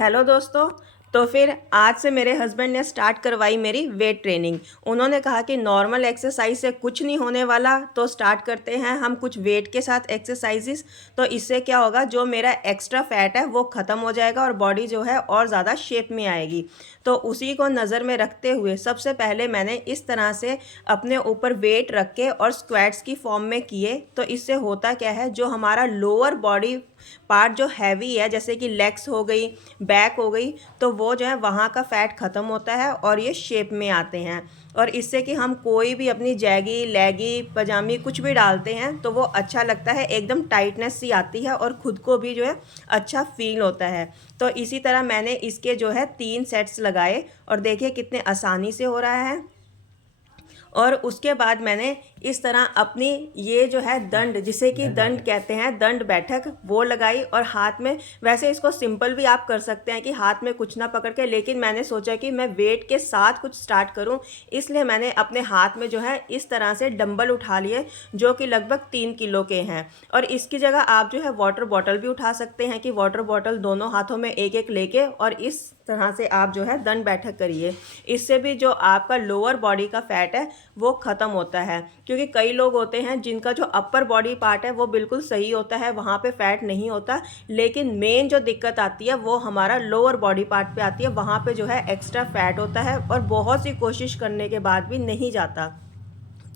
Hello दोस्तों। तो फिर आज से मेरे हस्बैंड ने स्टार्ट करवाई मेरी वेट ट्रेनिंग। उन्होंने कहा कि नॉर्मल एक्सरसाइज से कुछ नहीं होने वाला, तो स्टार्ट करते हैं हम कुछ वेट के साथ एक्सरसाइजेस। तो इससे क्या होगा, जो मेरा एक्स्ट्रा फैट है वो ख़त्म हो जाएगा और बॉडी जो है और ज़्यादा शेप में आएगी। तो उसी को नज़र में रखते हुए सबसे पहले मैंने इस तरह से अपने ऊपर वेट रख के और स्क्वाट्स की फॉर्म में किए। तो इससे होता क्या है, जो हमारा लोअर बॉडी पार्ट जो हैवी है, जैसे कि लेग्स हो गई, बैक हो गई, तो वो जो है वहाँ का फैट ख़त्म होता है और ये शेप में आते हैं। और इससे कि हम कोई भी अपनी जैगी लेगी पजामी कुछ भी डालते हैं तो वो अच्छा लगता है, एकदम टाइटनेस सी आती है और ख़ुद को भी जो है अच्छा फील होता है। तो इसी तरह मैंने इसके जो है 3 सेट्स लगाए और देखिए कितने आसानी से हो रहा है। और उसके बाद मैंने इस तरह अपनी ये जो है दंड, जिसे कि दंड कहते हैं, दंड बैठक, वो लगाई। और हाथ में, वैसे इसको सिंपल भी आप कर सकते हैं कि हाथ में कुछ ना पकड़ के, लेकिन मैंने सोचा कि मैं वेट के साथ कुछ स्टार्ट करूं, इसलिए मैंने अपने हाथ में जो है इस तरह से डंबल उठा लिए जो कि लगभग 3 किलो के हैं। और इसकी जगह आप जो है वाटर बॉटल भी उठा सकते हैं कि वाटर बॉटल दोनों हाथों में एक एक लेके और इस तरह से आप जो है दंड बैठक करिए। इससे भी जो आपका लोअर बॉडी का फैट है वो ख़त्म होता है, क्योंकि कई लोग होते हैं जिनका जो अपर बॉडी पार्ट है वो बिल्कुल सही होता है, वहाँ पे फैट नहीं होता, लेकिन मेन जो दिक्कत आती है वो हमारा लोअर बॉडी पार्ट पे आती है, वहाँ पे जो है एक्स्ट्रा फैट होता है और बहुत सी कोशिश करने के बाद भी नहीं जाता।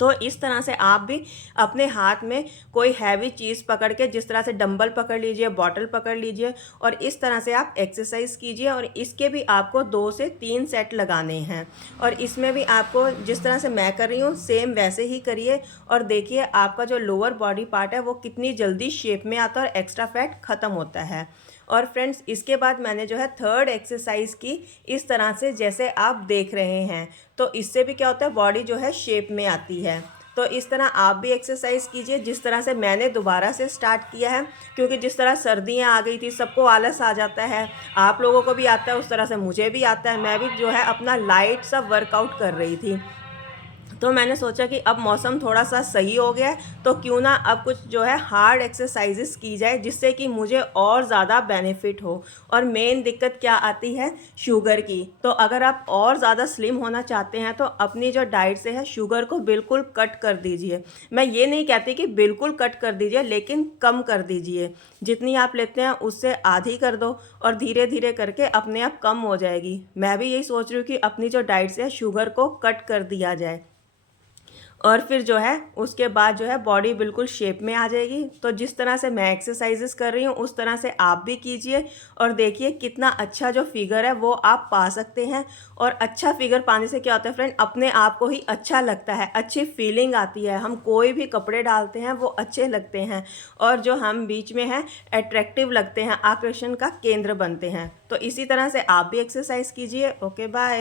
तो इस तरह से आप भी अपने हाथ में कोई हैवी चीज़ पकड़ के, जिस तरह से डंबल पकड़ लीजिए, बॉटल पकड़ लीजिए और इस तरह से आप एक्सरसाइज कीजिए। और इसके भी आपको 2 से 3 सेट लगाने हैं और इसमें भी आपको जिस तरह से मैं कर रही हूँ सेम वैसे ही करिए। और देखिए आपका जो लोअर बॉडी पार्ट है वो कितनी जल्दी शेप में आता है और एक्स्ट्रा फैट ख़त्म होता है। और फ्रेंड्स, इसके बाद मैंने जो है थर्ड एक्सरसाइज की इस तरह से, जैसे आप देख रहे हैं। तो इससे भी क्या होता है, बॉडी जो है शेप में आती है। तो इस तरह आप भी एक्सरसाइज कीजिए जिस तरह से मैंने दोबारा से स्टार्ट किया है, क्योंकि जिस तरह सर्दियां आ गई थी, सबको आलस आ जाता है, आप लोगों को भी आता है, उस तरह से मुझे भी आता है। मैं भी जो है अपना लाइट सा वर्कआउट कर रही थी। तो मैंने सोचा कि अब मौसम थोड़ा सा सही हो गया है, तो क्यों ना अब कुछ जो है हार्ड एक्सरसाइजेस की जाए, जिससे कि मुझे और ज़्यादा बेनिफिट हो। और मेन दिक्कत क्या आती है, शुगर की। तो अगर आप और ज़्यादा स्लिम होना चाहते हैं तो अपनी जो डाइट से है शुगर को बिल्कुल कट कर दीजिए। मैं ये नहीं कहती कि बिल्कुल कट कर दीजिए, लेकिन कम कर दीजिए। जितनी आप लेते हैं उससे आधी कर दो और धीरे धीरे करके अपने आप कम हो जाएगी। मैं भी यही सोच रही हूँ कि अपनी जो डाइट से है शुगर को कट कर दिया जाए और फिर जो है उसके बाद जो है बॉडी बिल्कुल शेप में आ जाएगी। तो जिस तरह से मैं एक्सरसाइजेस कर रही हूँ उस तरह से आप भी कीजिए और देखिए कितना अच्छा जो फिगर है वो आप पा सकते हैं। और अच्छा फिगर पाने से क्या होता है फ्रेंड, अपने आप को ही अच्छा लगता है, अच्छी फीलिंग आती है, हम कोई भी कपड़े डालते हैं वो अच्छे लगते हैं और जो हम बीच में हैं अट्रैक्टिव लगते हैं, आकर्षण का केंद्र बनते हैं। तो इसी तरह से आप भी एक्सरसाइज कीजिए। Okay, bye.